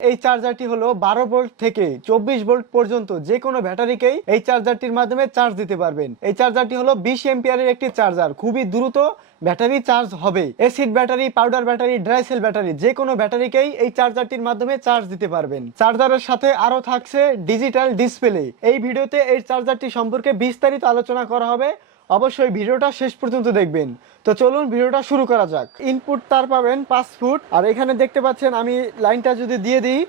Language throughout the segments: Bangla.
এই চার্জারটি হলো বারো ভোল্ট থেকে চব্বিশ ভোল্ট পর্যন্ত যে কোনো ব্যাটারিকেই এই চার্জারটির মাধ্যমে চার্জ দিতে পারবেন। এই চার্জারটি হলো বিশ এম্পিয়ারের একটি চার্জার, খুবই দ্রুত ব্যাটারি চার্জ হবে। Acid battery, powder battery, dry cell battery, যে কোনো ব্যাটারিকেই এই চার্জারটির মাধ্যমে চার্জ দিতে পারবেন। চার্জারের সাথে আরও থাকছে ডিজিটাল ডিসপ্লে। এই ভিডিওতে এই চার্জারটি সম্পর্কে বিস্তারিত আলোচনা করা হবে। অবশ্যই ভিডিওটা শেষ পর্যন্ত দেখবেন। তো চলুন ভিডিওটা শুরু করা যাক। ইনপুট তার পাবেন পাঁচ ফুট। আর এখানে দেখতে পাচ্ছেন, আমি লাইনটা যদি দিয়ে দিই,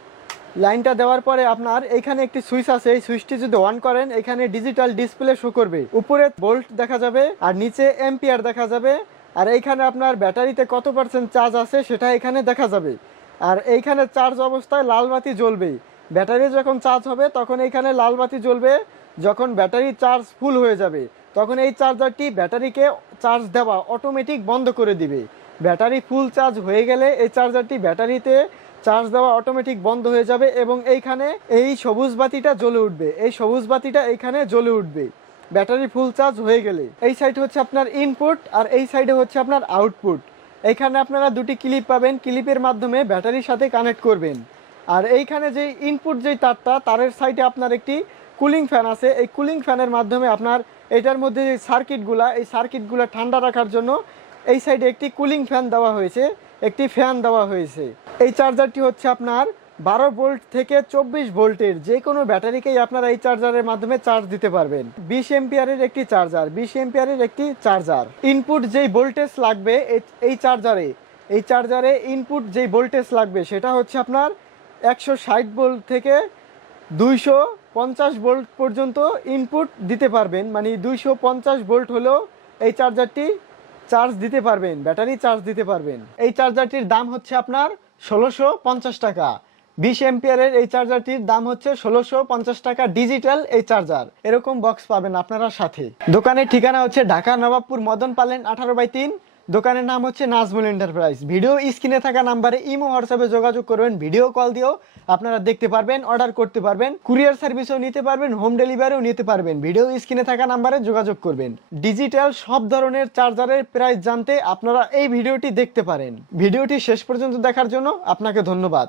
লাইনটা দেওয়ার পরে আপনার এখানে একটি সুইচ আছে। এই সুইচটি যদি অন করেন, এখানে ডিজিটাল ডিসপ্লে শো করবে। উপরে বোল্ট দেখা যাবে, আর নিচে এম্পিয়ার দেখা যাবে। আর এইখানে আপনার ব্যাটারিতে কত পার্সেন্ট চার্জ আছে, সেটা এখানে দেখা যাবে। আর এইখানে চার্জ অবস্থায় লাল বাতি জ্বলবে ব্যাটারি যখন চার্জ হবে, তখন এইখানে লাল বাতি জ্বলবে। যখন ব্যাটারি চার্জ ফুল হয়ে যাবে, তখন এই চার্জারটি ব্যাটারিকে চার্জ দেওয়া অটোমেটিক বন্ধ করে দিবে। ব্যাটারি ফুল চার্জ হয়ে গেলে এই চার্জারটি ব্যাটারিতে চার্জ দেওয়া অটোমেটিক বন্ধ হয়ে যাবে এবং এইখানে এই সবুজ বাতিটা জ্বলে উঠবে। এই সবুজ বাতিটা এইখানে জ্বলে উঠবে। ব্যাটারি ফুল চার্জ হয়ে গেলে। এই সাইডে হচ্ছে আপনার ইনপুট আর এই সাইডে হচ্ছে আপনার আউটপুট এইখানে আপনারা দুটি ক্লিপ পাবেন। ক্লিপের মাধ্যমে ব্যাটারির সাথে কানেক্ট করবেন। আর এইখানে যে ইনপুট যেই তারটা, তারের সাইডে আপনার একটি কুলিং ফ্যান আছে। এই কুলিং ফ্যানের মাধ্যমে আপনার এটার মধ্যে যে সার্কিটগুলা এই সার্কিটগুলা ঠান্ডা রাখার জন্য এই সাইডে একটি কুলিং ফ্যান দেওয়া হয়েছে, একটি ফ্যান দেওয়া হয়েছে। এই চার্জারটি হচ্ছে আপনার বারো ভোল্ট থেকে চব্বিশ ভোল্টের যে কোনো ব্যাটারিকেই আপনারা এই চার্জারের মাধ্যমে চার্জ দিতে পারবেন। বিশ এম্পিয়ারের একটি চার্জার বিশ এম্পিয়ারের একটি চার্জার ইনপুট যেই ভোল্টেজ লাগবে, এই চার্জারে এই চার্জারে ইনপুট যেই ভোল্টেজ লাগবে, সেটা হচ্ছে আপনার একশো ষাট ভোল্ট থেকে দুইশো পঞ্চাশ ভোল্ট পর্যন্ত ইনপুট দিতে পারবেন। মানে দুইশো পঞ্চাশ ভোল্ট হলেও এই চার্জারটি চার্জ দিতে পারবেন ব্যাটারি চার্জ দিতে পারবেন। এই চার্জারটির দাম হচ্ছে আপনার ষোলোশো পঞ্চাশ টাকা। বিশ এম্পিয়ারের এই চার্জারটির দাম হচ্ছে ষোলোশো পঞ্চাশ টাকা ডিজিটাল এই চার্জার এরকম বক্স পাবেন আপনারা সাথে। দোকানের ঠিকানা হচ্ছে ঢাকা নবাবপুর মদন পালেন আঠারো বাই তিন দোকানের নাম হচ্ছে নাজমুল এন্টারপ্রাইজ। ভিডিও স্ক্রিনে থাকা নাম্বারে ইমো, হোয়াটসঅ্যাপে যোগাযোগ করবেন, ভিডিও কল দিয়েও আপনারা দেখতে পারবেন, অর্ডার করতে পারবেন, কুরিয়ার সার্ভিসও নিতে পারবেন, হোম ডেলিভারিও নিতে পারবেন। ভিডিও স্ক্রিনে থাকা নাম্বারে যোগাযোগ করবেন। ডিজিটাল সব ধরনের চার্জারের প্রাইস জানতে আপনারা এই ভিডিওটি দেখতে পারেন। ভিডিওটি শেষ পর্যন্ত দেখার জন্য আপনাকে ধন্যবাদ।